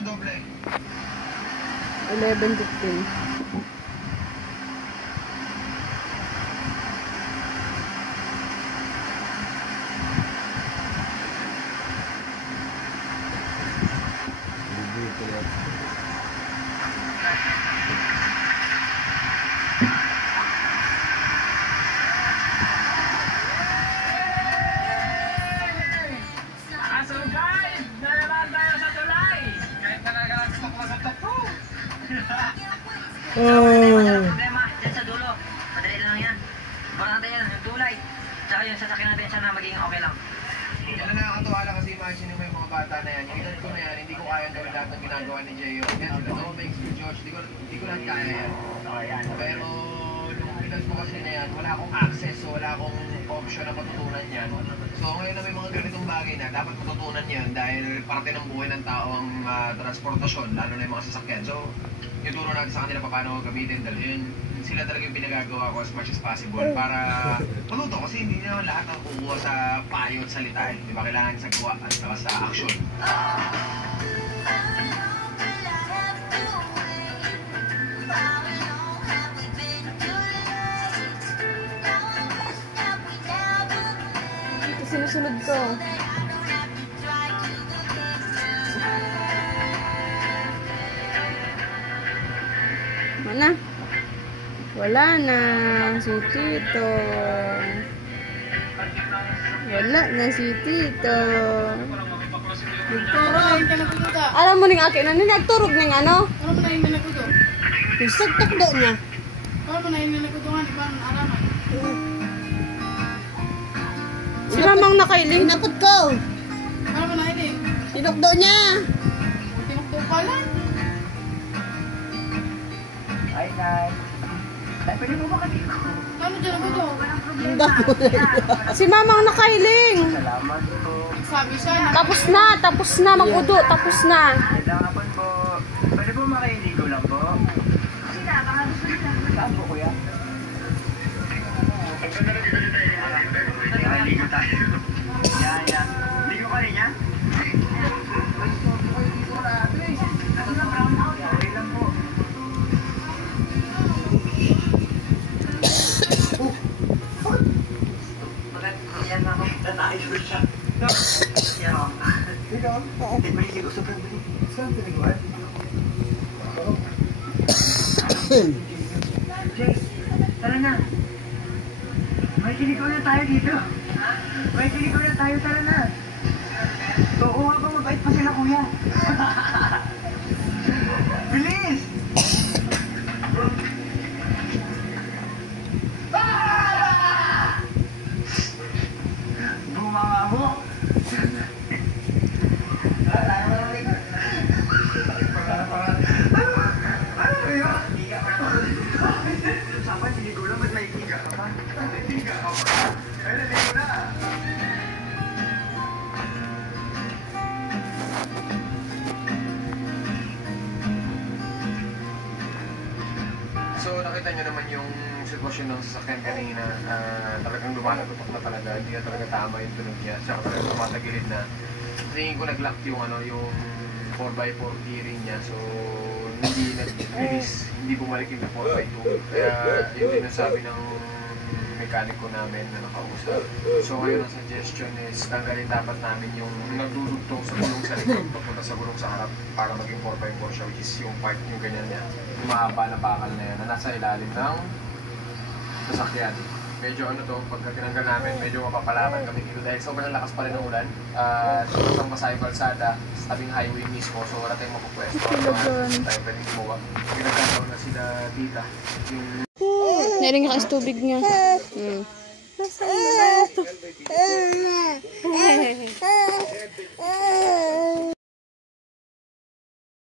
ng doble? 11:15. Problema dyan sa dulo. Madali lang yan. Importante yan, yung tulay. Tsaka yung sasakyan natin siya na magiging okay lang. Ano nakakatuwa lang kasi imagine mo yung mga bata na yan. Yung edad ko na yan, hindi ko kaya gawin lahat ng ginagawa ni Jeyo. Yan sila Domix, si Josh, hindi ko lahat kaya yan. Pero nung edad ko kasi na yan, wala akong access, so wala akong option na matutunan yan. So ngayon na may mga ganitong bagay na dapat matutunan yan dahil parte ng buhay ng tao ang transportasyon, lalo na yung mga sasakyan. So ituro natin sa kanila paano gamitin, dalhin. Sila talaga yung pinagagawa ko as much as possible para matuto kasi hindi naman lahat ng kukuha sa payo at salita. Di ba kailangan sa gawa at saka sa action. Ito sinusunod ko. Mana? Wala na si Tito. Wala na si Tito. Alam mo ning akin na nagturog ning ano? Ano mo na yung minagudo? Isag takdo niya. Ano mo na yung minagudo nga, di ba ang araman? Si Mamang nakailing. Napot ko. Ano mo na yun eh? Sinukdo niya. Tinukdo pa lang. Ay, Nay. Tay, pwede mo ba kaniko? Ano dyan nagudo? Hindi ko Si Mamang nakailing. Salamat po. Sabi siya na. Tapos na mag-udo, tapos na. Kailangan po. Pwede po makailigo lang po. Sila, baka gusto nila. Saan po, kuya? Ligo tayo. Yan. Ligo ka rin yan? Okay lang po. Yan ako. Natayo siya. Yan ako. Hindi maliligo sobrang balik. Saan tiniguan? Jay, tara na. May kiligaw na tayo dito. May kiligaw na tayo, tara na. Oo nga ba, mabait pa sila kuya. Bilis! Bumanga mo. Sapan, siligo lang, ba't may higa ka pa? Higa ka pa? Ay, naligo na! So nakita nyo naman yung sitwasyon ng sasakyan kanina. Talagang lumalagotok na talaga. Hindi na talaga tama yung tunog niya. Tsaka talagang tumatagilid na. Tingin ko nag-lock yung 4x4 gearing niya. So hindi nag-release, hindi bumalik yung 4x2. Kaya yun din ang sabi ng mekaniko namin na nakausap. So ngayon ang suggestion is tanggalin dapat namin yung nagdudugtong sa gulong sa likod papunta sa gulong sa harap para maging 4x4 siya, which is yung part yung ganyan niya. Yung mahaba na bakal na yan na nasa ilalim ng sasakyan. Medyo pagka tinanggal namin, medyo mapapalaman kami dito dahil sobrang lakas pa rin ng ulan. Sobrang masayang kalsada, sa tabing highway mismo, so wala tayong mapupwesto. Hindi tayo pwedeng gumawa. Pinagkakaroon na sila tita. Nairing ka tubig niya.